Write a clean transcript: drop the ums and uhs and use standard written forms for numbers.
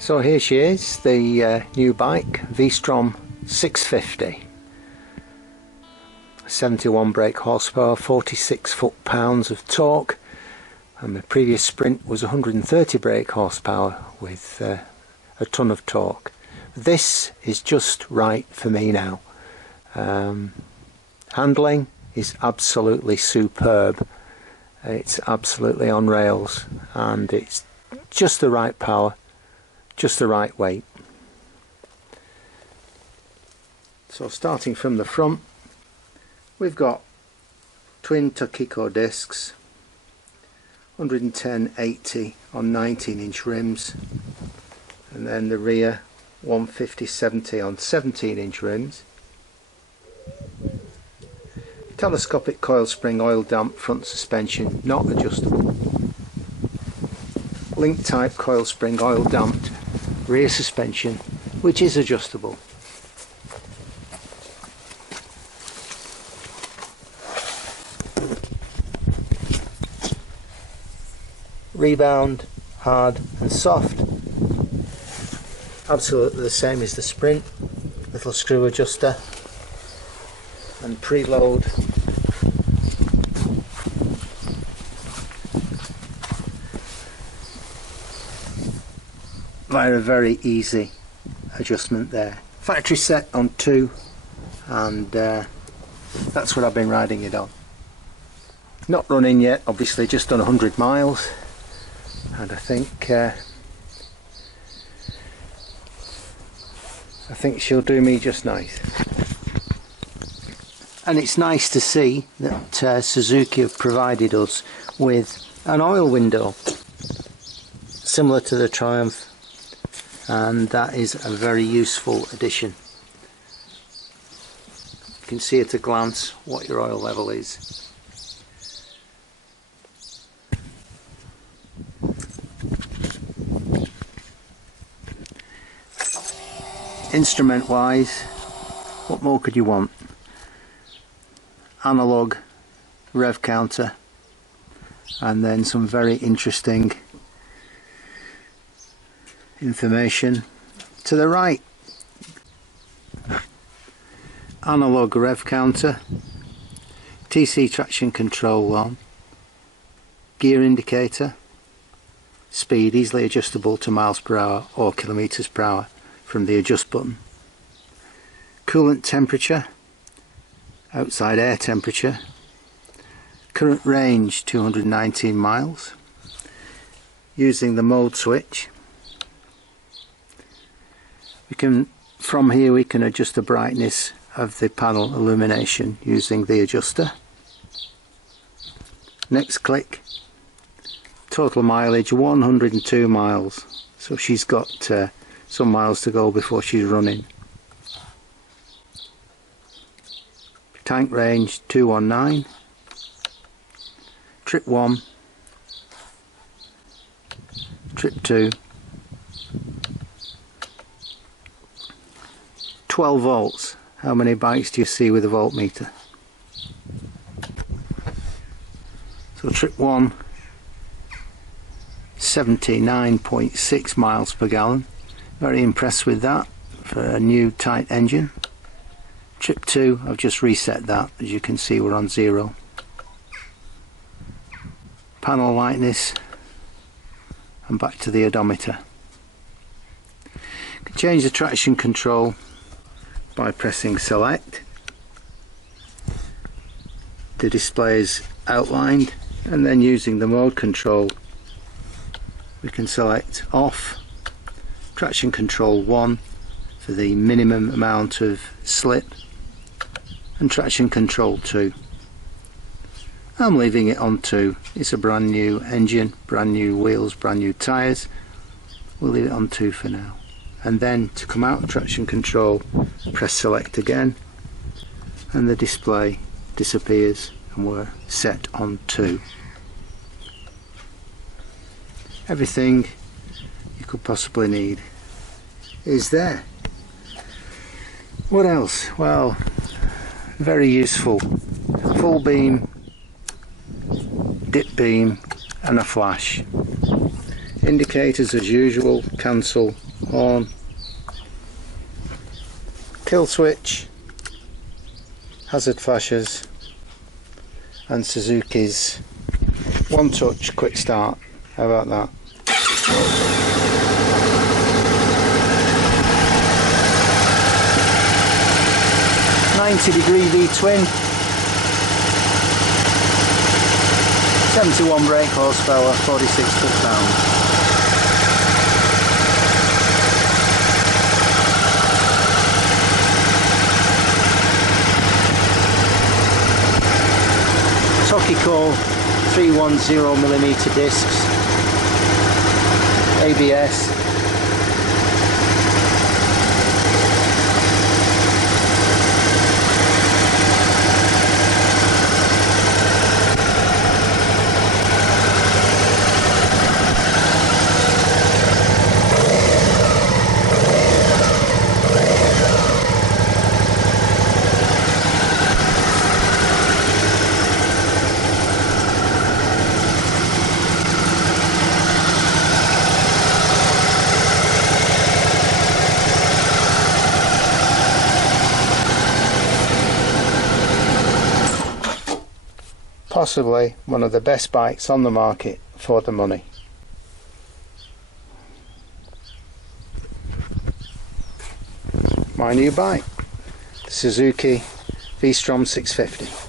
So here she is, the new bike, V-Strom 650. 71 brake horsepower, 46 foot-pounds of torque, and the previous Sprint was 130 brake horsepower with a ton of torque. This is just right for me now. Handling is absolutely superb. It's absolutely on rails, and it's just the right power, just the right weight. So starting from the front, we've got twin Takiko discs, 110/80 on 19-inch rims, and then the rear 150/70 on 17-inch rims. Telescopic coil spring oil damp front suspension, not adjustable. Link type coil spring oil damped rear suspension, which is adjustable. Rebound, hard and soft, absolutely the same as the Sprint. Little screw adjuster and preload. Via a very easy adjustment there. Factory set on 2, and that's what I've been riding it on. Not running yet, obviously, just done 100 miles, and I think she'll do me just nice. And it's nice to see that Suzuki have provided us with an oil window similar to the Triumph, and that is a very useful addition. You can see at a glance what your oil level is. Instrument wise, what more could you want? Analog rev counter, and then some very interesting information to the right. Analog rev counter, TC traction control on, gear indicator, speed easily adjustable to miles per hour or kilometers per hour from the adjust button, coolant temperature, outside air temperature, current range 219 miles, using the mode switch. From here we can adjust the brightness of the panel illumination using the adjuster. Next click, total mileage 102 miles, so she's got some miles to go before she's running. Tank range 219, trip 1, trip 2, 12 volts. How many bikes do you see with a voltmeter? So trip 1, 79.6 miles per gallon. Very impressed with that for a new tight engine. Trip 2, I've just reset that, as you can see we're on 0. Panel lightness, and back to the odometer. You can change the traction control by pressing select. The display is outlined, and then using the mode control we can select off, traction control 1 for the minimum amount of slip, and traction control 2. I'm leaving it on 2. It's a brand new engine, brand new wheels, brand new tyres. We'll leave it on 2 for now. And then to come out of traction control, press select again, and the display disappears and we're set on 2. Everything you could possibly need is there. What else? Well, very useful. Full beam, dip beam and a flash. Indicators as usual, cancel, on, kill switch, hazard flashers, and Suzuki's one touch quick start. How about that? 90-degree V-twin, 71 brake horsepower, 46 foot-pound. Tokico 310mm discs, ABS, possibly one of the best bikes on the market for the money. My new bike, the Suzuki V-Strom 650.